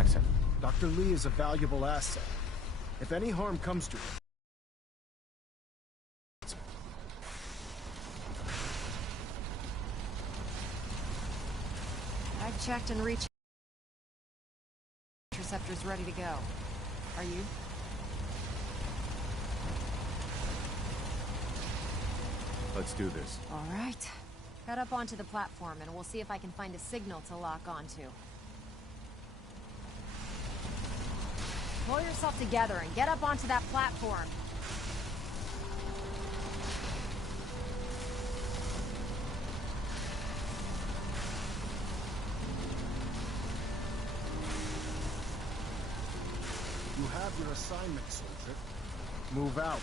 accent. Dr. Lee is a valuable asset. If any harm comes to him... I've checked and reached... Interceptor's ready to go. Are you? Let's do this. All right. Head up onto the platform and we'll see if I can find a signal to lock onto. Pull yourself together and get up onto that platform. You have your assignment, soldier. Move out.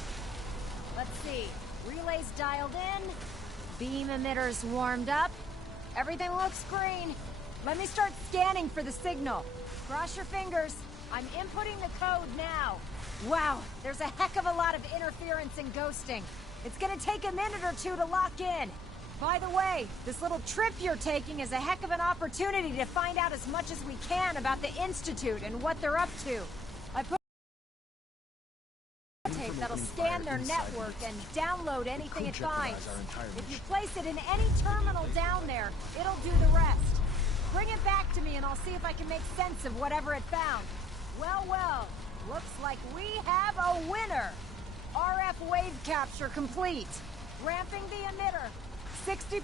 Let's see. Relays dialed in. Beam emitters warmed up. Everything looks green. Let me start scanning for the signal. Cross your fingers. I'm inputting the code now. Wow, there's a heck of a lot of interference and ghosting. It's gonna take a minute or two to lock in. By the way, this little trip you're taking is a heck of an opportunity to find out as much as we can about the Institute and what they're up to. I put tape that'll scan their network and download anything it finds. If you place it in any terminal down there, it'll do the rest. Bring it back to me and I'll see if I can make sense of whatever it found. Well, well, looks like we have a winner. RF wave capture complete. Ramping the emitter. 60%,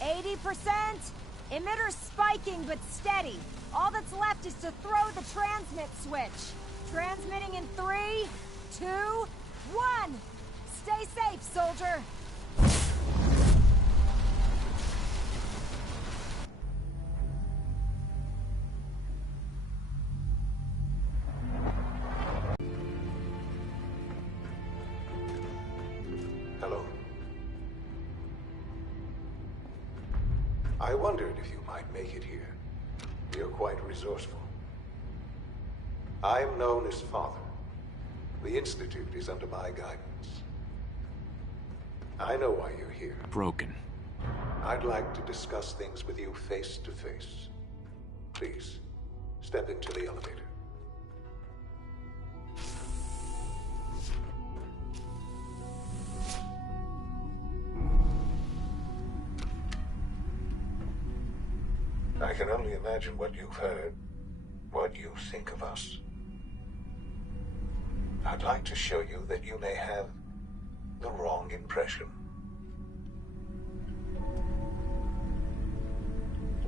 80%. Emitter spiking but steady. All that's left is to throw the transmit switch. Transmitting in 3, 2, 1. Stay safe, soldier. Hello. I wondered if you might make it here. You're quite resourceful. I'm known as Father. The Institute is under my guidance. I know why you're here. Broken. I'd like to discuss things with you face to face. Please, step into the elevator. I can only imagine what you've heard, what you think of us. I'd like to show you that you may have the wrong impression.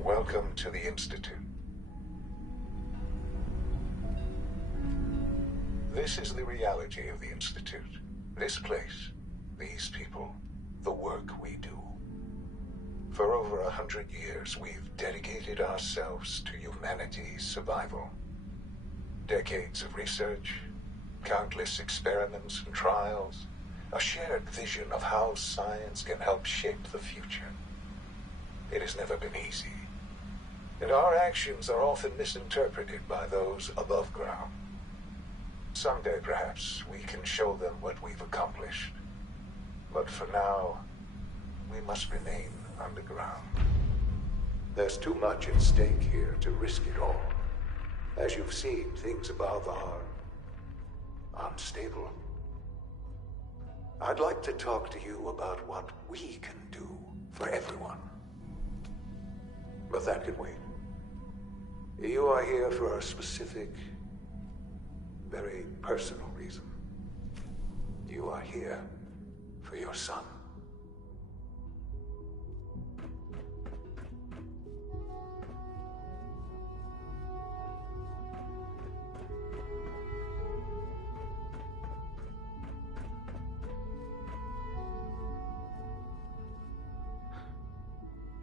Welcome to the Institute. This is the reality of the Institute. This place, these people, the work we do. For over 100 years, we've dedicated ourselves to humanity's survival. Decades of research, countless experiments and trials, a shared vision of how science can help shape the future. It has never been easy, and our actions are often misinterpreted by those above ground. Someday, perhaps, we can show them what we've accomplished. But for now, we must remain underground. There's too much at stake here to risk it all. As you've seen, things above are unstable. I'd like to talk to you about what we can do for everyone. But that can wait. You are here for a specific, very personal reason. You are here for your son.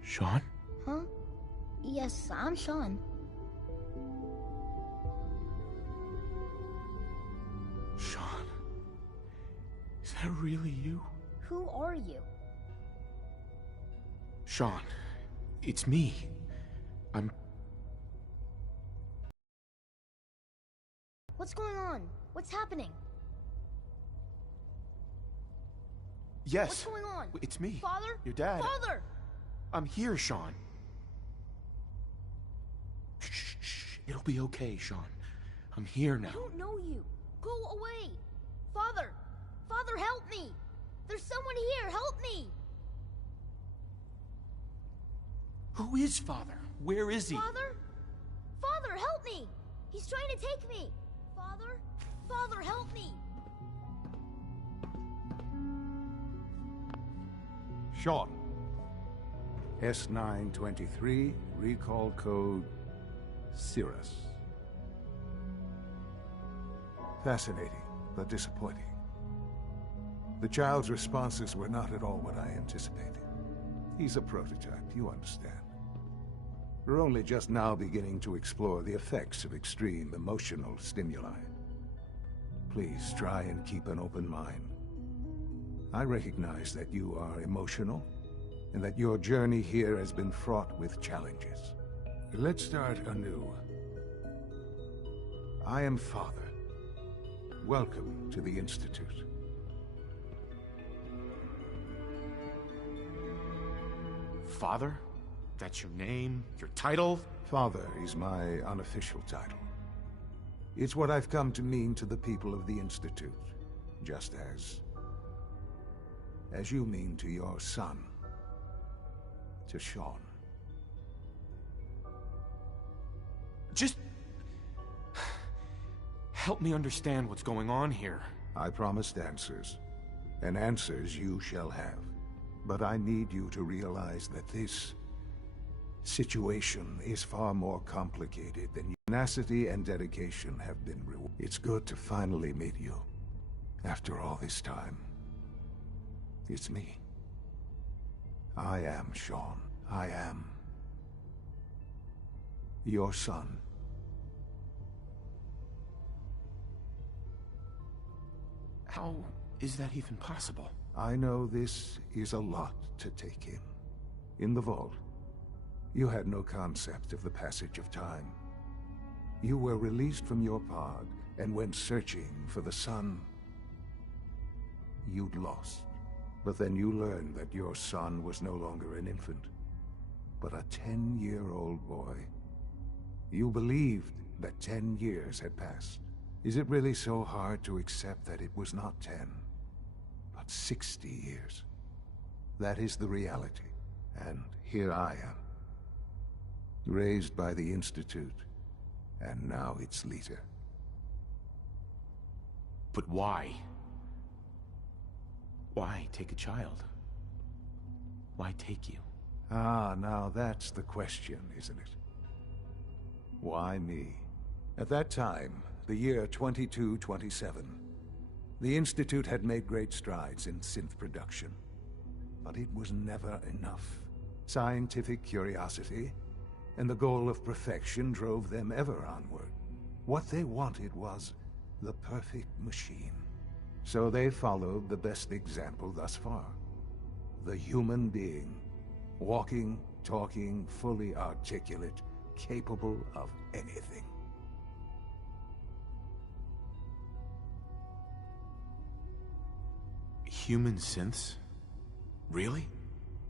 Sean? Huh? Yes, I'm Sean. Sean? Is that really you? Who are you? Sean, it's me. What's going on? What's happening? Yes. What's going on? It's me. Father? Your dad. Father! I'm here, Sean. Shh, shh, shh. It'll be okay, Sean. I'm here now. I don't know you. Go away. Father! Father, help me! There's someone here, help me! Who is Father? Where is he? Father? Father, help me! He's trying to take me! Father? Father, help me! Sean. S923, recall code Cirrus. Fascinating, but disappointing. The child's responses were not at all what I anticipated. He's a prototype, you understand. We're only just now beginning to explore the effects of extreme emotional stimuli. Please try and keep an open mind. I recognize that you are emotional, and that your journey here has been fraught with challenges. Let's start anew. I am Father. Welcome to the Institute. Father? That's your name? Your title? Father is my unofficial title. It's what I've come to mean to the people of the Institute, just as you mean to your son, to Sean. Just... help me understand what's going on here. I promised answers, and answers you shall have. But I need you to realize that this situation is far more complicated than your tenacity and dedication have been rewarded. It's good to finally meet you. After all this time, it's me. I am Sean. I am your son. How is that even possible? I know this is a lot to take in. In the vault, you had no concept of the passage of time. You were released from your pod and went searching for the son you'd lost. But then you learned that your son was no longer an infant, but a 10-year-old boy. You believed that 10 years had passed. Is it really so hard to accept that it was not 10, but 60 years? That is the reality, and here I am. Raised by the Institute, and now its leader. But why? Why take a child? Why take you? Ah, now that's the question, isn't it? Why me? At that time, the year 2227, the Institute had made great strides in synth production. But it was never enough. Scientific curiosity and the goal of perfection drove them ever onward. What they wanted was the perfect machine. So they followed the best example thus far. The human being. Walking, talking, fully articulate, capable of anything. Human synths? Really?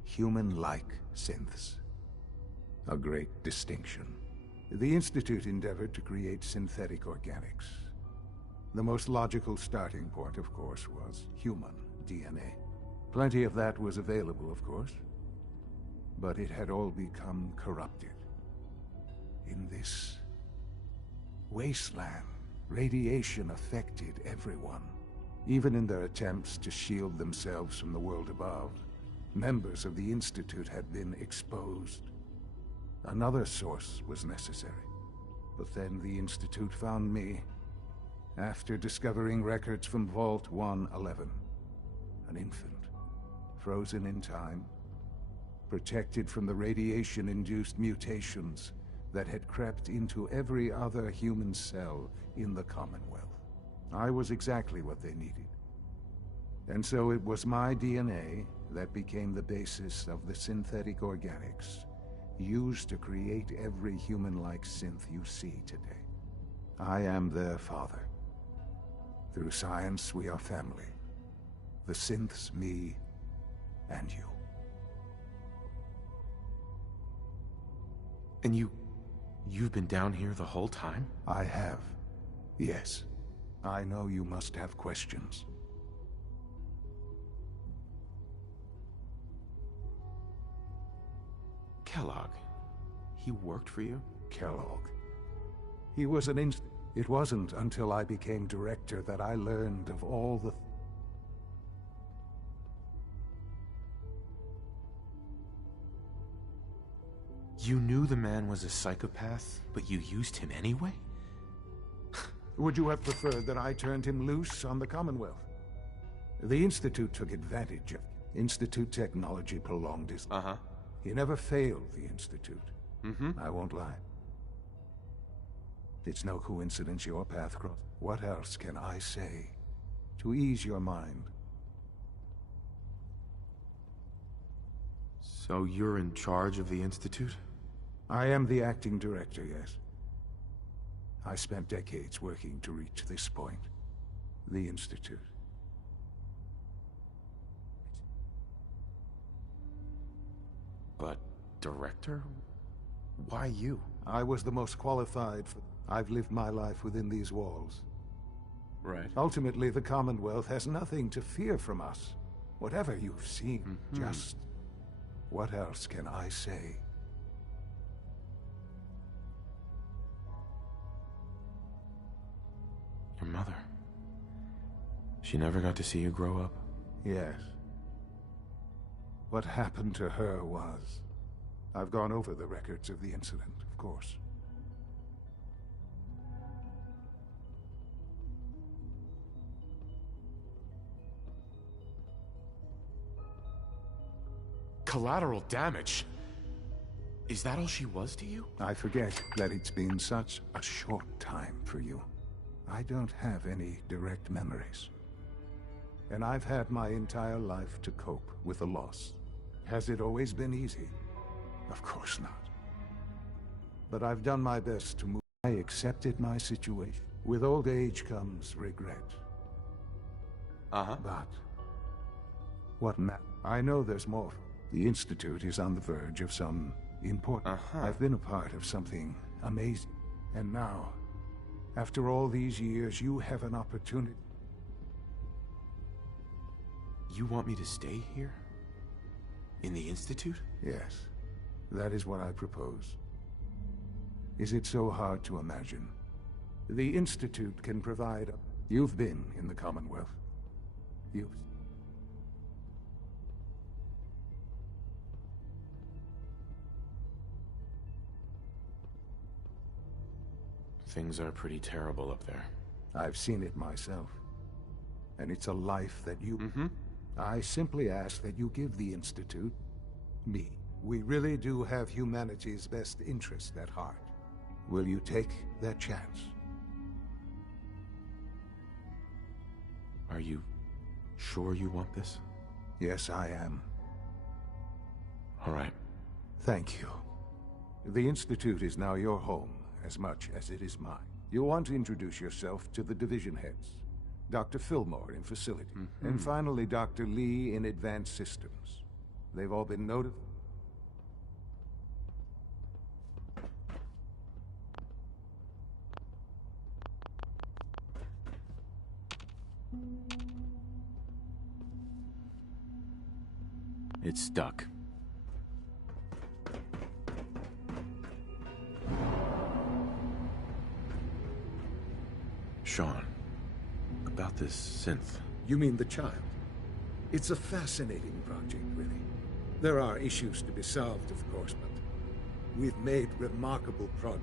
Human-like synths. A great distinction. The Institute endeavored to create synthetic organics. The most logical starting point, of course, was human DNA. Plenty of that was available, of course. But it had all become corrupted. In this wasteland, radiation affected everyone. Even in their attempts to shield themselves from the world above, members of the Institute had been exposed. Another source was necessary. But then the Institute found me, after discovering records from Vault 111. An infant, frozen in time, protected from the radiation-induced mutations that had crept into every other human cell in the Commonwealth. I was exactly what they needed. And so it was my DNA that became the basis of the synthetic organics used to create every human-like synth you see today. I am their father. Through science, we are family. The synths, me, and you. And You've been down here the whole time? I have. Yes. I know you must have questions. Kellogg. He worked for you? Kellogg. He was an It wasn't until I became director that I learned of all the... You knew the man was a psychopath, but you used him anyway? Would you have preferred that I turned him loose on the Commonwealth? The Institute took advantage of Institute technology prolonged his... Uh-huh. He never failed the Institute. Mm-hmm. I won't lie. It's no coincidence your path crossed. What else can I say to ease your mind? So you're in charge of the Institute? I am the acting director, yes. I spent decades working to reach this point. The Institute. But director? Why you? I was the most qualified for... I've lived my life within these walls. Right. Ultimately, the Commonwealth has nothing to fear from us. Whatever you've seen, just... What else can I say? Your mother. She never got to see you grow up? Yes. What happened to her was... I've gone over the records of the incident, of course. Collateral damage? Is that all she was to you? I forget that it's been such a short time for you. I don't have any direct memories. And I've had my entire life to cope with the loss. Has it always been easy? Of course not. But I've done my best to move. I accepted my situation. With old age comes regret. Uh-huh. But what I know there's more. The Institute is on the verge of some important... I've been a part of something amazing. And now, after all these years, you have an opportunity. You want me to stay here? In the Institute? Yes. That is what I propose. Is it so hard to imagine? The Institute can provide... You've been in the Commonwealth. You've... Things are pretty terrible up there. I've seen it myself. And it's a life that you... I simply ask that you give the Institute... me. We really do have humanity's best interest at heart. Will you take that chance? Are you sure you want this? Yes, I am. All right. Thank you. The Institute is now your home, as much as it is mine. You'll want to introduce yourself to the division heads. Dr. Fillmore in Facility. And finally, Dr. Lee in Advanced Systems. They've all been notified. It's stuck. Sean, about this synth. You mean the child? It's a fascinating project, really. There are issues to be solved, of course, but we've made remarkable progress.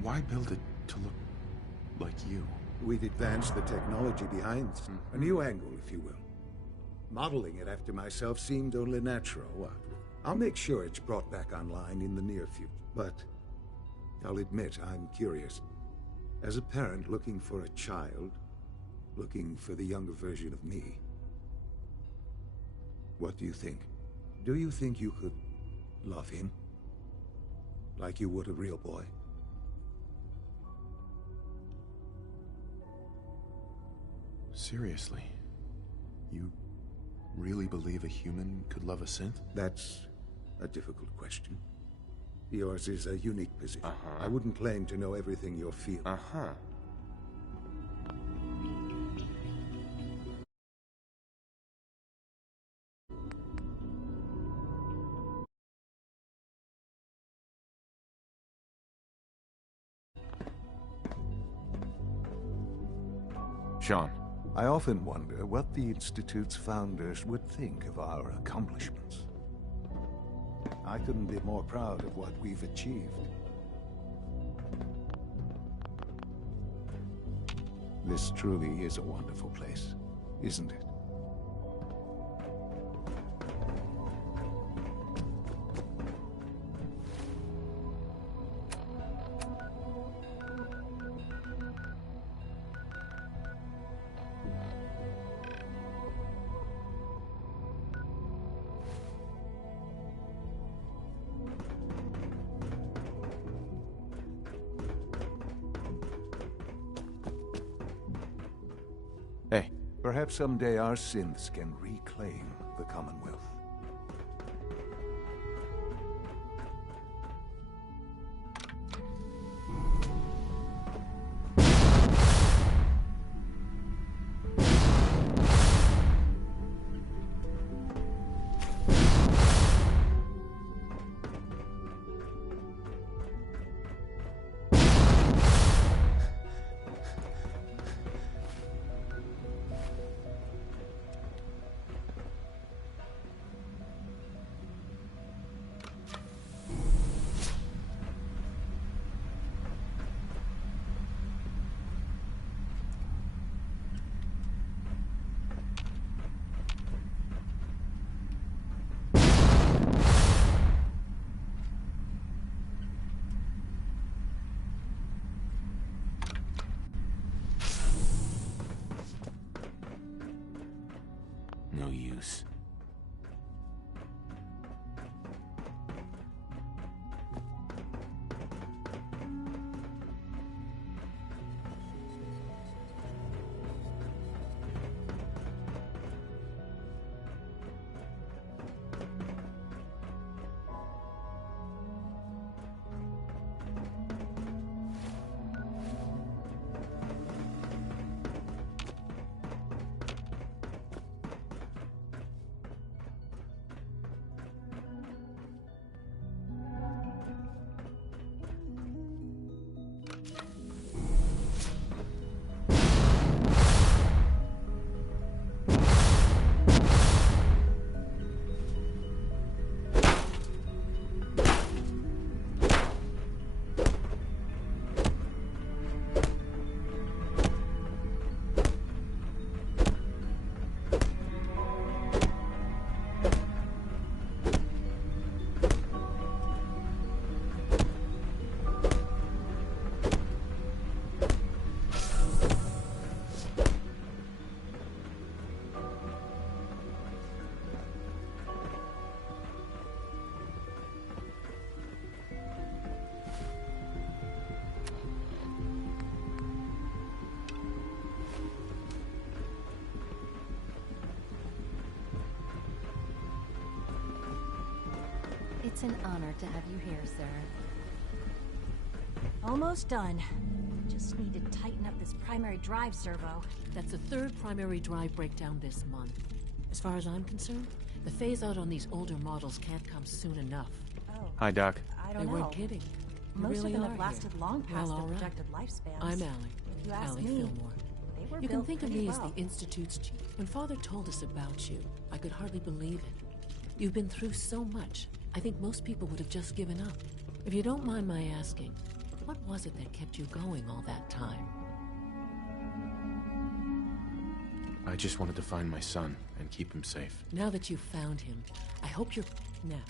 Why build it to look like you? We've advanced the technology behind it. A new angle, if you will. Modeling it after myself seemed only natural. What? I'll make sure it's brought back online in the near future. But I'll admit I'm curious. As a parent looking for a child, looking for the younger version of me, what do you think? Do you think you could love him? Like you would a real boy? Seriously? You really believe a human could love a synth? That's A difficult question. Yours is a unique position. I wouldn't claim to know everything you're feeling. Sean. I often wonder what the Institute's founders would think of our accomplishments. I couldn't be more proud of what we've achieved. This truly is a wonderful place, isn't it? Hey. Perhaps someday our synths can reclaim the Commonwealth. No use. It's an honor to have you here, sir. Almost done. Just need to tighten up this primary drive servo. That's the third primary drive breakdown this month. As far as I'm concerned, the phase-out on these older models can't come soon enough. Oh. Hi, Doc. I They don't know. weren't kidding. They Most really of them are have lasted here. long past Well, their all right. projected lifespans. I'm Allie. If you ask Allie me, Fillmore. they were You can built think of pretty me as well. the Institute's chief. When Father told us about you, I could hardly believe it. You've been through so much. I think most people would have just given up. If you don't mind my asking, what was it that kept you going all that time? I just wanted to find my son and keep him safe. Now that you've found him, I hope you're... Now,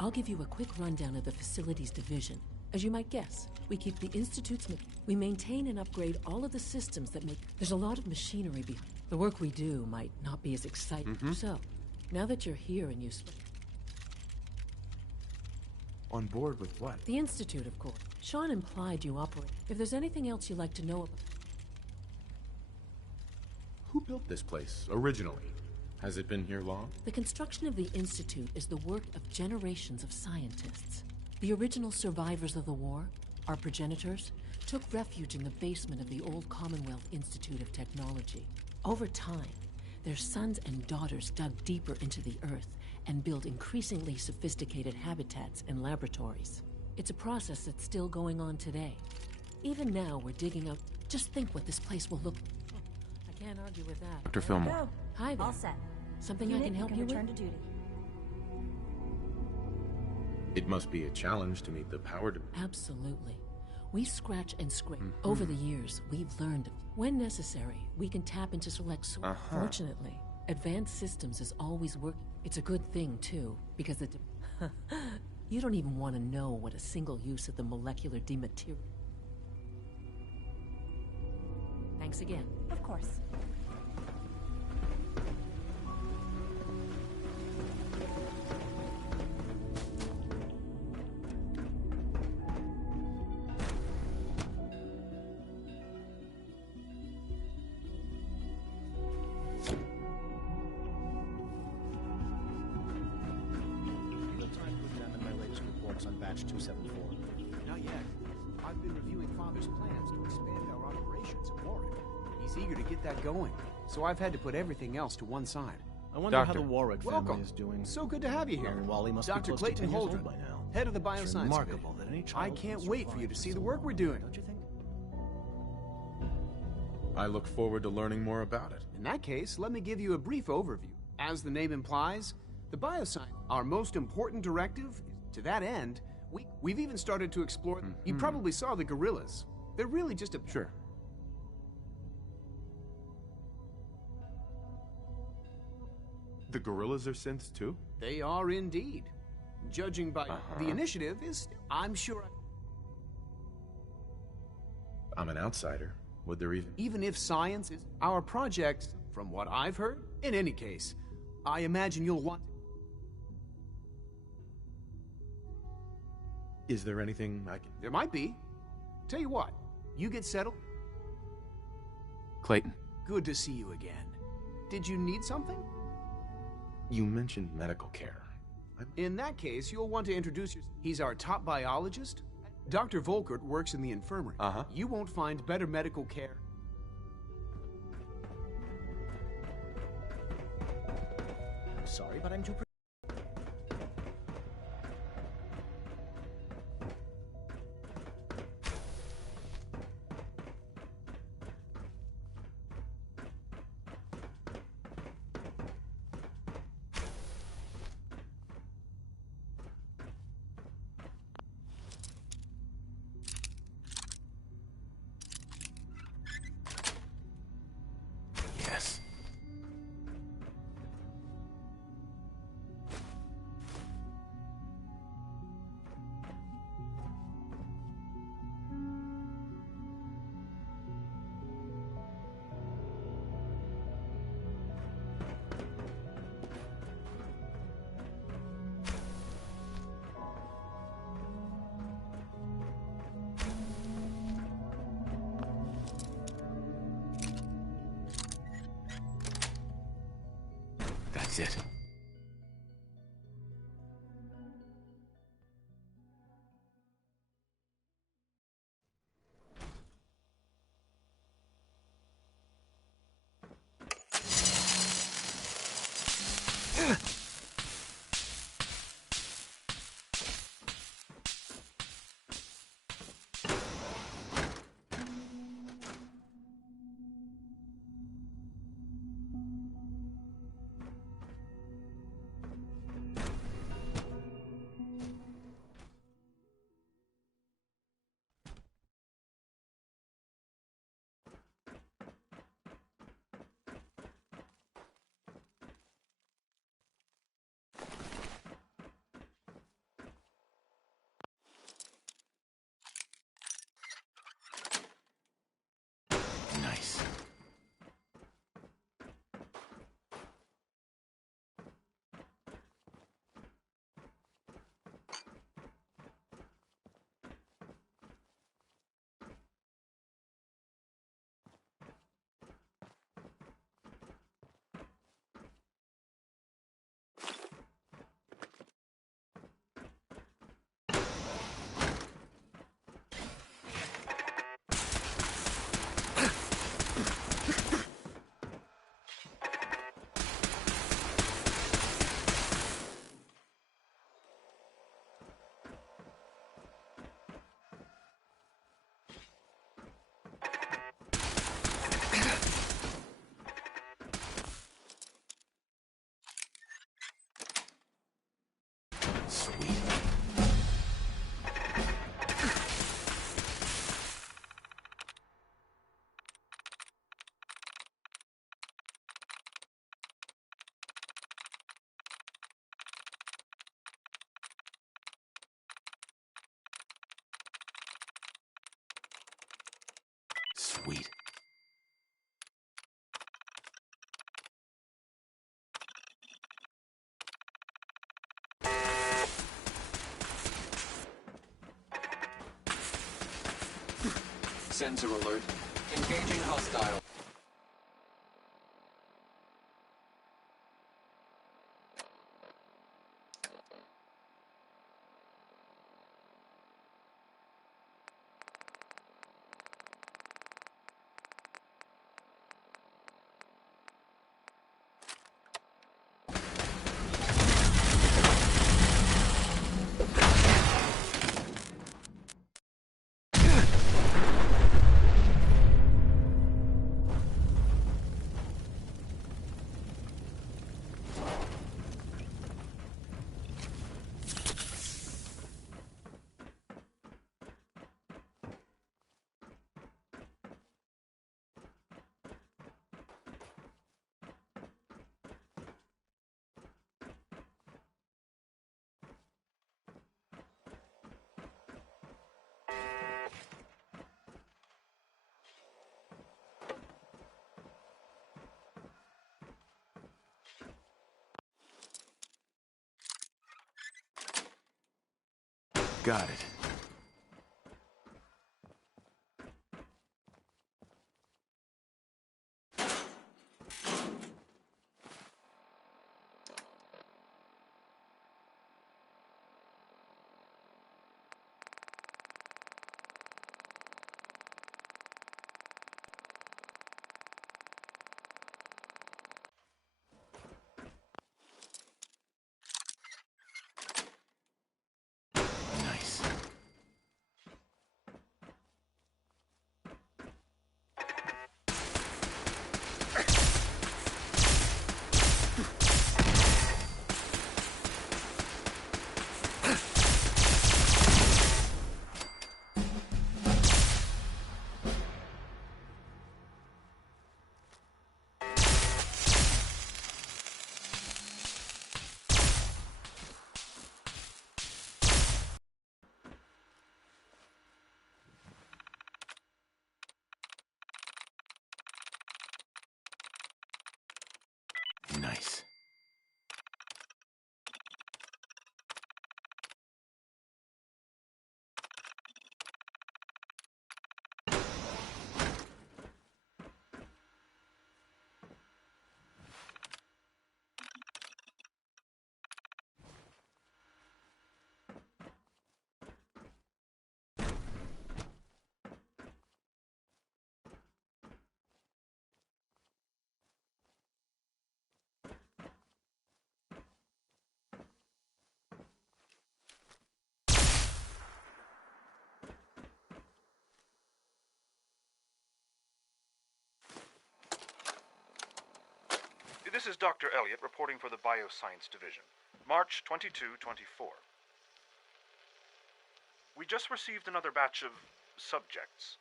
I'll give you a quick rundown of the facilities division. As you might guess, we keep the Institute's... We maintain and upgrade all of the systems that make... There's a lot of machinery behind... The work we do might not be as exciting. So, now that you're here and you... On board with what? The Institute, of course. Sean implied you operate. If there's anything else you'd like to know about... Who built this place, originally? Has it been here long? The construction of the Institute is the work of generations of scientists. The original survivors of the war, our progenitors, took refuge in the basement of the old Commonwealth Institute of Technology. Over time, their sons and daughters dug deeper into the earth and built increasingly sophisticated habitats and laboratories. It's a process that's still going on today. Even now, we're digging out. Just think what this place will look. I can't argue with that. Dr. Fillmore. Go. Hi there. All set. Something Unit, I can help you with? return to duty. It must be a challenge to meet the power Absolutely. We scratch and scrape. Over the years, we've learned when necessary, we can tap into select Fortunately, advanced systems is always working. It's a good thing, too, because the you don't even want to know what a single use of the molecular dematerial. Thanks again. Of course. On batch 274. Not yet. I've been reviewing Father's plans to expand our operations at Warwick. He's eager to get that going, so I've had to put everything else to one side. I wonder how the Warwick family is doing. So good to have you here. Wally must Dr. be close Clayton to 10 years Holdren, old by now. head of the It's Bioscience remarkable Division. that any I child can't can wait for you to survive see so the work we're long, doing. Don't you think? I look forward to learning more about it. In that case, let me give you a brief overview. As the name implies, the Bioscience, our most important directive, to that end, we've even started to explore. You probably saw the gorillas. They're really just a. Sure. The gorillas are synths too? They are indeed. Judging by the initiative is, I'm sure. I'm an outsider. Would there Even if science is our project, from what I've heard, in any case, I imagine you'll want. Is there anything I can... There might be. Tell you what, you get settled. Clayton, Good to see you again. Did you need something? you mentioned medical care. In that case, you'll want to introduce yourself. He's our top biologist. Dr. Volkert works in the infirmary. You won't find better medical care. Sorry, but I'm too. Yes. That's it. Sweet. Sensor alert. Engaging hostile. Got it. Nice. Nice. This is Dr. Elliot reporting for the Bioscience Division. March 22-24. We just received another batch of subjects,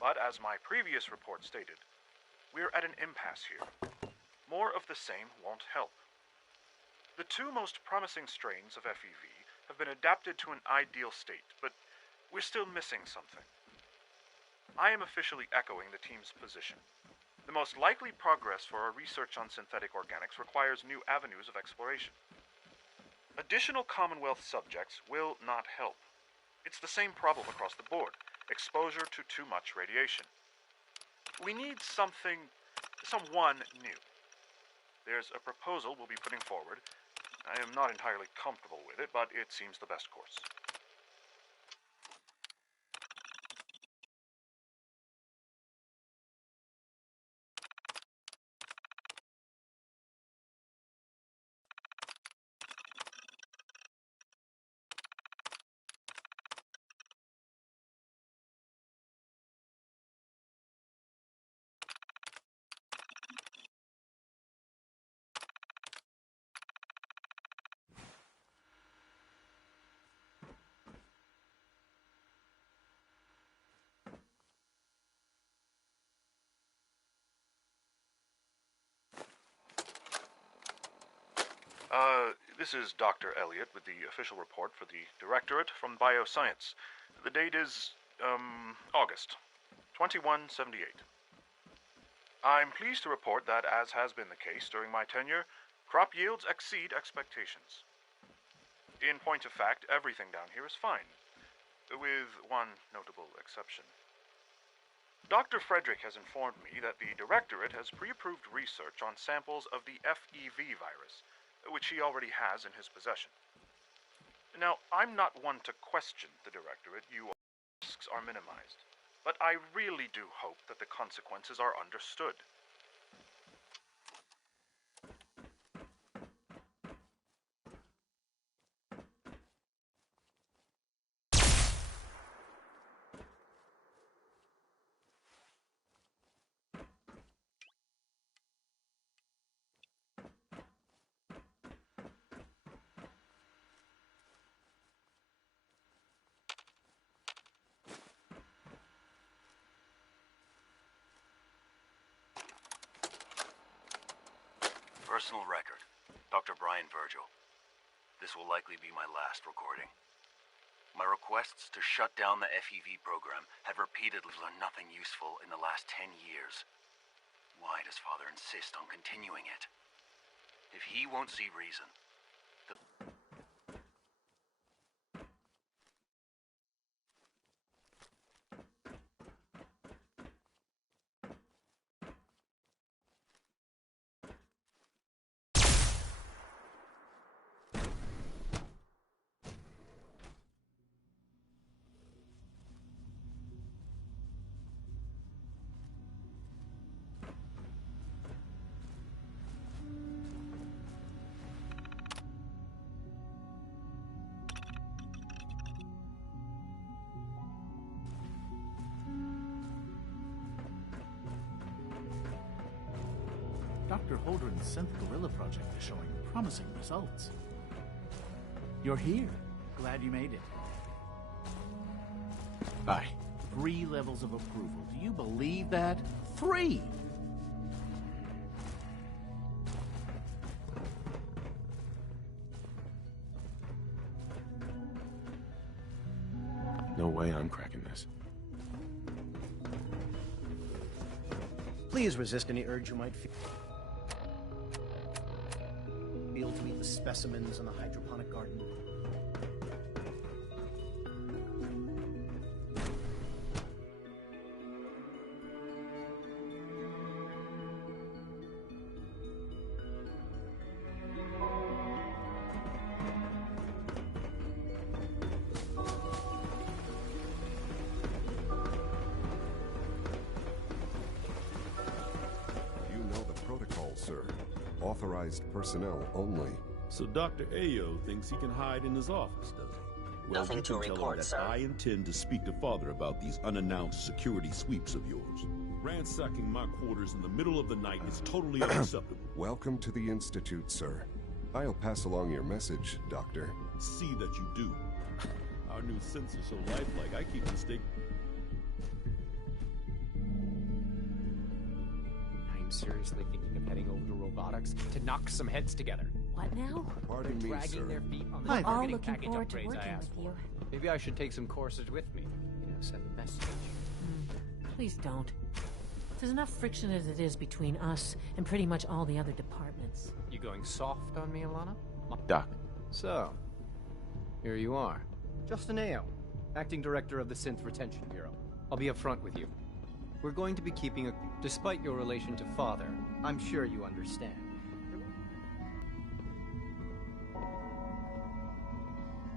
but as my previous report stated, we're at an impasse here. More of the same won't help. The two most promising strains of FEV have been adapted to an ideal state, but we're still missing something. I am officially echoing the team's position. The most likely progress for our research on synthetic organics requires new avenues of exploration. Additional Commonwealth subjects will not help. It's the same problem across the board: exposure to too much radiation. We need someone new. There's a proposal we'll be putting forward. I am not entirely comfortable with it, but it seems the best course. This is Dr. Elliot with the official report for the Directorate from Bioscience. The date is, August 2178. I'm pleased to report that, as has been the case during my tenure, crop yields exceed expectations. In point of fact, everything down here is fine, with one notable exception. Dr. Frederick has informed me that the Directorate has pre-approved research on samples of the FEV virus, which he already has in his possession. Now, I'm not one to question the Directorate. Risks are minimized. But I really do hope that the consequences are understood. Personal record, Dr. Brian Virgil. This will likely be my last recording. My requests to shut down the FEV program have repeatedly learned nothing useful in the last 10 years. Why does Father insist on continuing it? If he won't see reason, Dr. Holdren's synth gorilla project is showing promising results. You're here. Glad you made it. Aye. 3 levels of approval. Do you believe that? 3! No way I'm cracking this. Please resist any urge you might feel to eat the specimens in the hydroponic garden. Sir. Authorized personnel only. So Dr. Ayo thinks he can hide in his office, does he? Well, Nothing you to can tell report, him that sir. I intend to speak to Father about these unannounced security sweeps of yours. Ransacking my quarters in the middle of the night is totally unacceptable. Welcome to the Institute, sir. I'll pass along your message, Doctor. See that you do. Our new synths are so lifelike, I keep mistaking. I'm seriously thinking of heading over to robotics to knock some heads together. What now? Pardon me, Dragging sir. their feet on the We're all targeting looking package forward to upgrades I working asked with for. you. Maybe I should take some courses with me. Send a message. Please don't. There's enough friction as it is between us and pretty much all the other departments. You going soft on me, Alana? Doc. So, here you are. Justin Ayo, Acting Director of the Synth Retention Bureau. I'll be upfront with you. We're going to be keeping a... Despite your relation to Father, I'm sure you understand.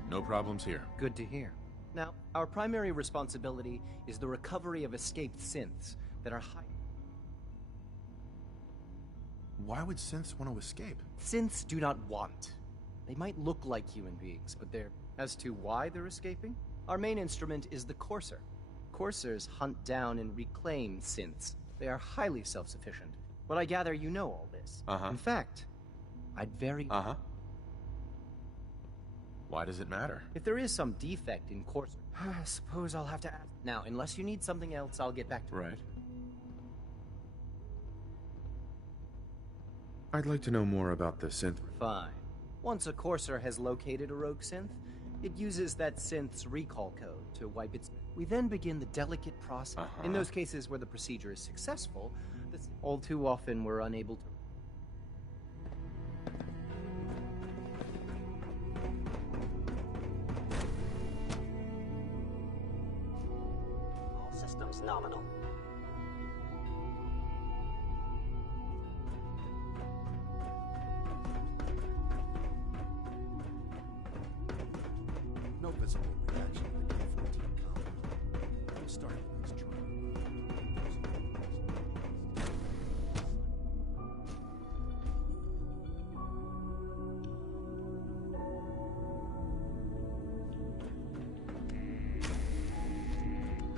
No problems here. Good to hear. Now, our primary responsibility is the recovery of escaped synths that are high... Why would synths want to escape? Synths do not want. They might look like human beings, but they're... As to why they're escaping? Our main instrument is the Courser. Coursers hunt down and reclaim synths. They are highly self-sufficient. But I gather you know all this. In fact, I'd very... Why does it matter? If there is some defect in Courser, I suppose I'll have to ask. Now, unless you need something else, I'll get back to Right. I'd like to know more about the synth. Fine. Once a Courser has located a rogue synth, It uses that synth's recall code to wipe its... We then begin the delicate process. In those cases where the procedure is successful, all too often we're unable to... All systems nominal. No visible reaction to the K-14 compound. I'm starting this joint.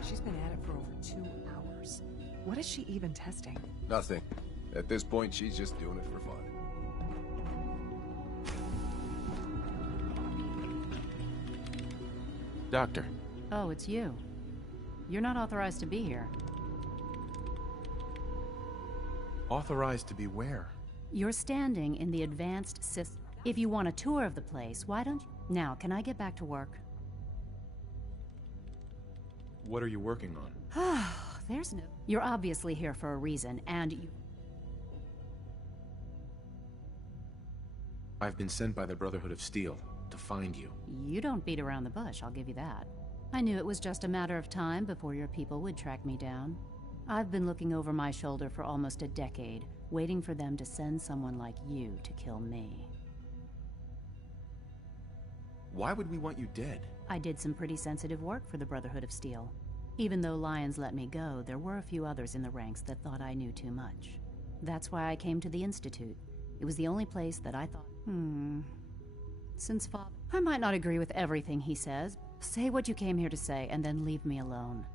She's been at it for over 2 hours. What is she even testing? Nothing. At this point, she's just doing it for fun. Doctor. Oh, it's you. You're not authorized to be here. Authorized to be where? You're standing in the advanced system. If you want a tour of the place, why don't you... Now, can I get back to work? What are you working on? There's no... You're obviously here for a reason, and you... I've been sent by the Brotherhood of Steel to find you. You don't beat around the bush, I'll give you that. I knew it was just a matter of time before your people would track me down. I've been looking over my shoulder for almost a decade, waiting for them to send someone like you to kill me. Why would we want you dead? I did some pretty sensitive work for the Brotherhood of Steel. Even though Lyons let me go, there were a few others in the ranks that thought I knew too much. That's why I came to the Institute. It was the only place that I thought, since Father... I might not agree with everything he says. Say what you came here to say, and then leave me alone.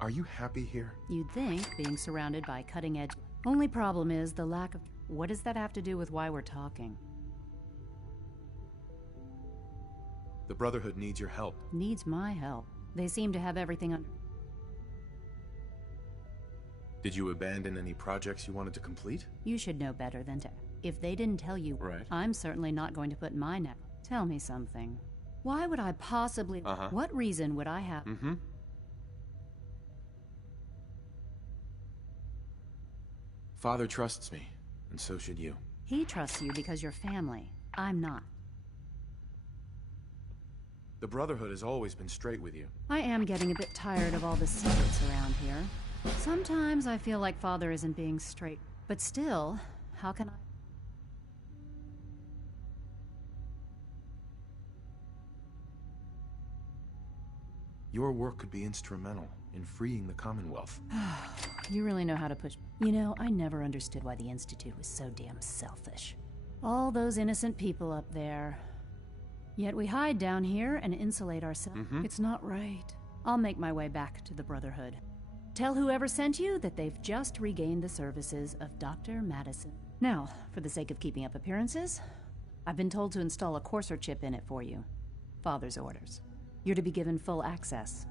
Are you happy here? You'd think, being surrounded by cutting-edge... Only problem is the lack of... What does that have to do with why we're talking? The Brotherhood needs your help. Needs my help. They seem to have everything under... Did you abandon any projects you wanted to complete? You should know better than to... If they didn't tell you... Right. I'm certainly not going to put my neck... Tell me something. Why would I possibly... What reason would I have... Father trusts me, and so should you. He trusts you because you're family. I'm not. The Brotherhood has always been straight with you. I am getting a bit tired of all the secrets around here. Sometimes I feel like Father isn't being straight. But still, how can I... Your work could be instrumental in freeing the Commonwealth. You really know how to push... You know, I never understood why the Institute was so damn selfish. All those innocent people up there. Yet we hide down here and insulate ourselves. It's not right. I'll make my way back to the Brotherhood. Tell whoever sent you that they've just regained the services of Dr. Madison. Now, for the sake of keeping up appearances, I've been told to install a courser chip in it for you. Father's orders. You're to be given full access.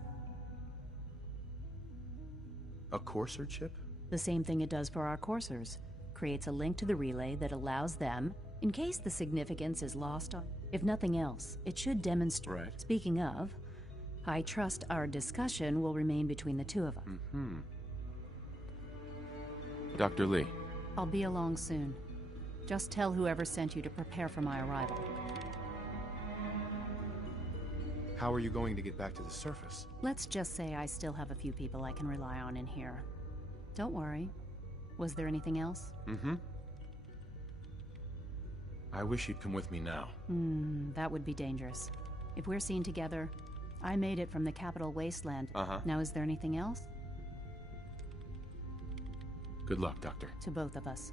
A courser chip? The same thing it does for our coursers. Creates a link to the relay that allows them, in case the significance is lost on... If nothing else, it should demonstrate... Right. Speaking of, I trust our discussion will remain between the two of us. Dr. Lee. I'll be along soon. Just tell whoever sent you to prepare for my arrival. How are you going to get back to the surface? Let's just say I still have a few people I can rely on in here. Don't worry. Was there anything else? I wish you'd come with me now. That would be dangerous. If we're seen together, I made it from the capital wasteland. Now, is there anything else? Good luck, Doctor. To both of us.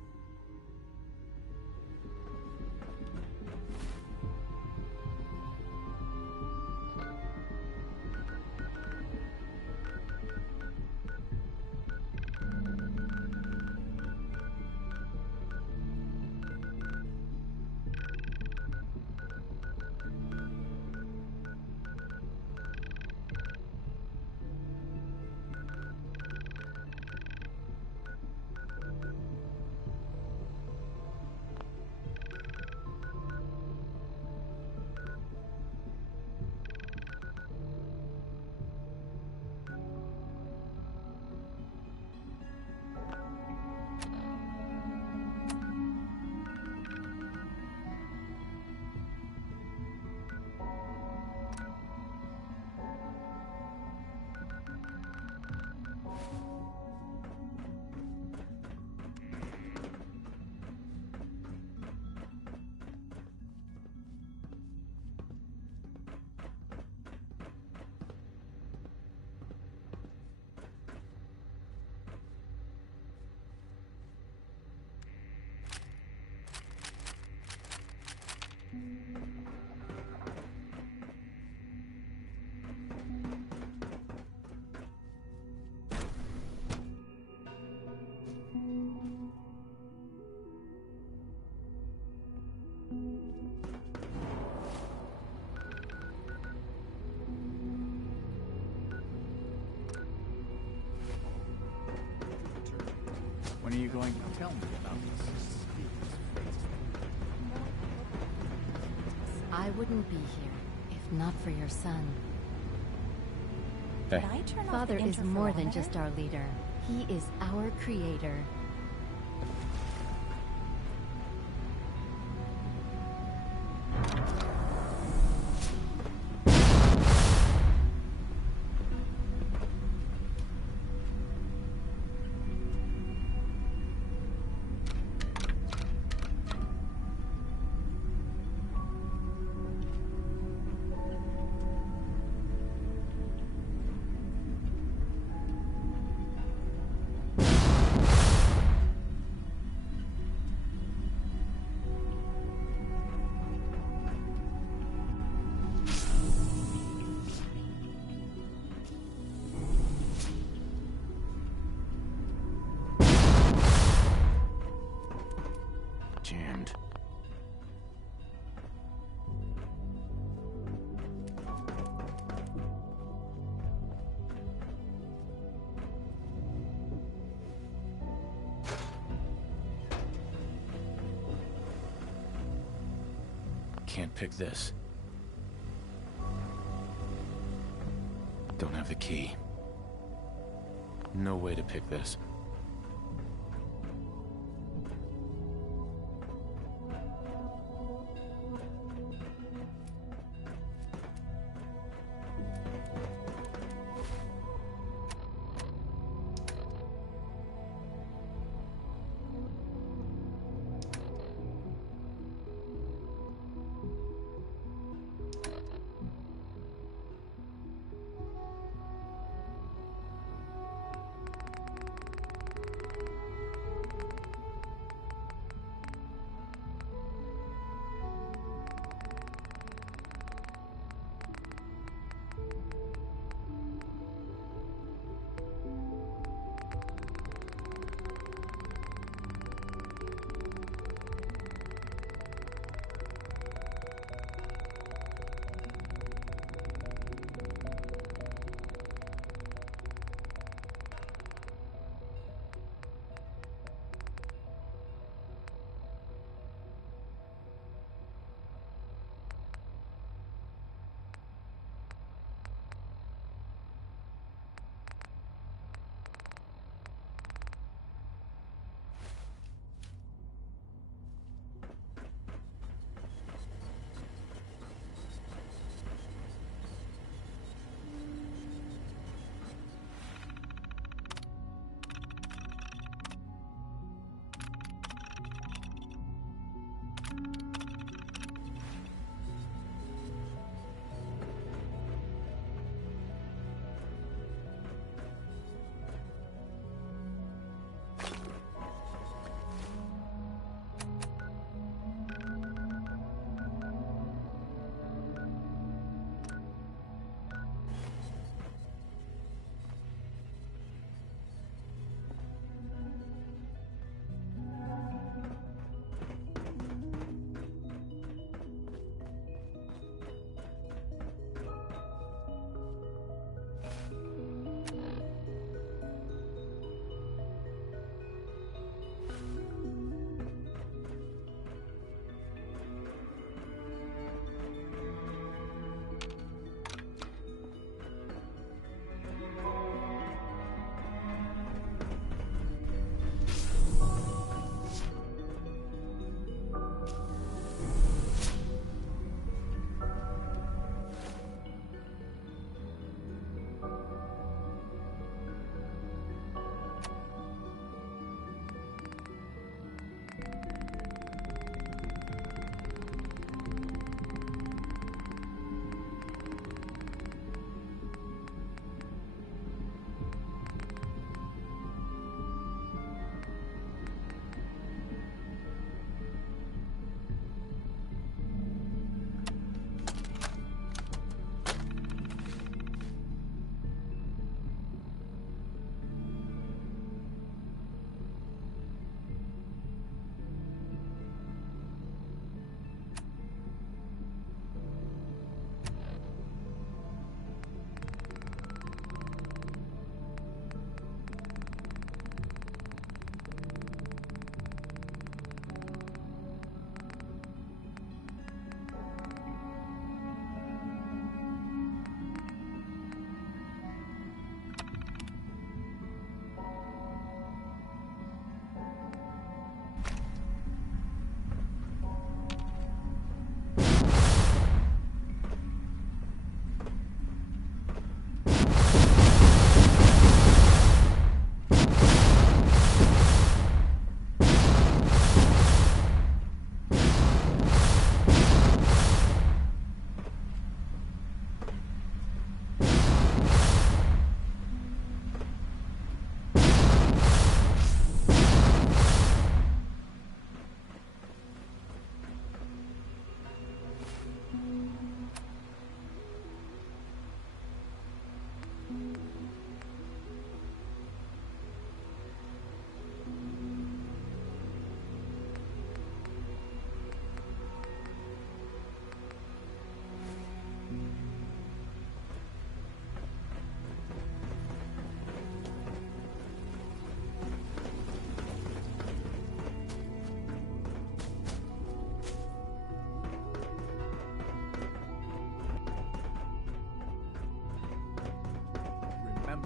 When are you going to tell me about this? I wouldn't be here if not for your son. Hey. Father is more than just our leader. He is our creator. Jammed. Can't pick this. Don't have the key. No way to pick this.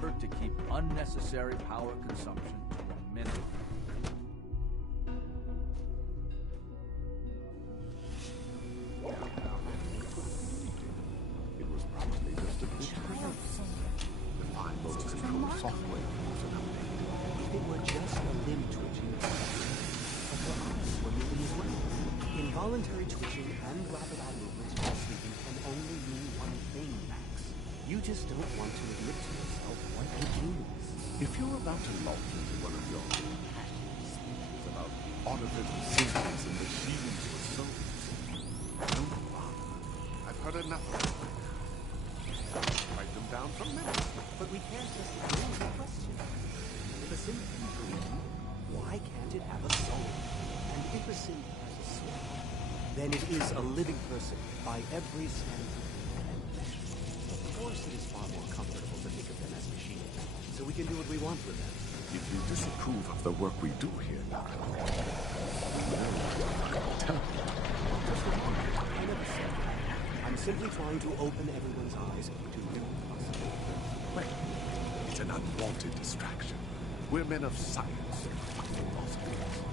effort to keep unnecessary power consumption to a minimum. It was probably just a glitch. The fine motor control software was an update. If it were just a limb twitching, but her eyes were moving as well. Involuntary twitching and rapid eye movements while sleeping can only mean one thing, Max. You just don't want to admit to yourself what it means. If you're about to launch into one of your passionate speeches about artificial systems and machines for souls, don't bother. I've heard enough of it. Write them down for minutes. But we can't just ignore the question. If a synth can breathe, why can't it have a soul? And if a synth has a soul, then it is a living person by every standard and measure. Of course it is far more comfortable to think of them as machines, so we can do what we want with them. If you disapprove of the work we do here, Doctor, tell me. I never said that. I'm simply trying to open everyone's eyes to the possible. Wait, it's an unwanted distraction. We're men of science, not philosophers.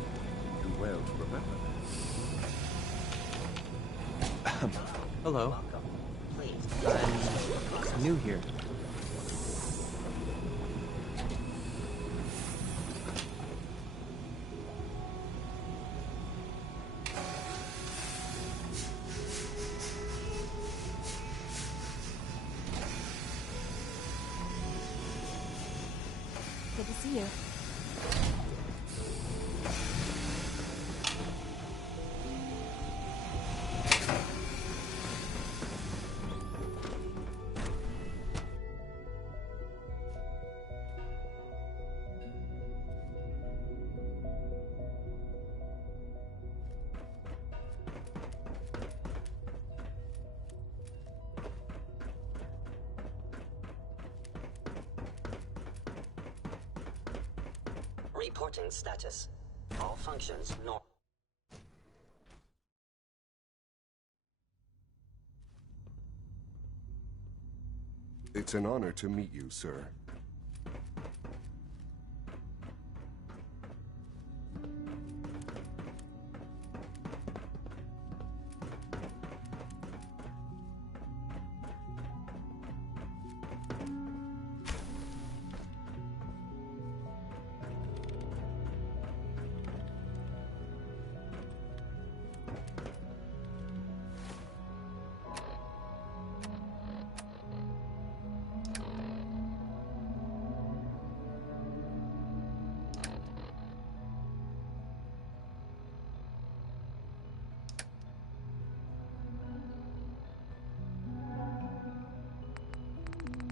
Do well to remember that. Hello. I'm new here. Good to see you. Reporting status. All functions normal. It's an honor to meet you, sir.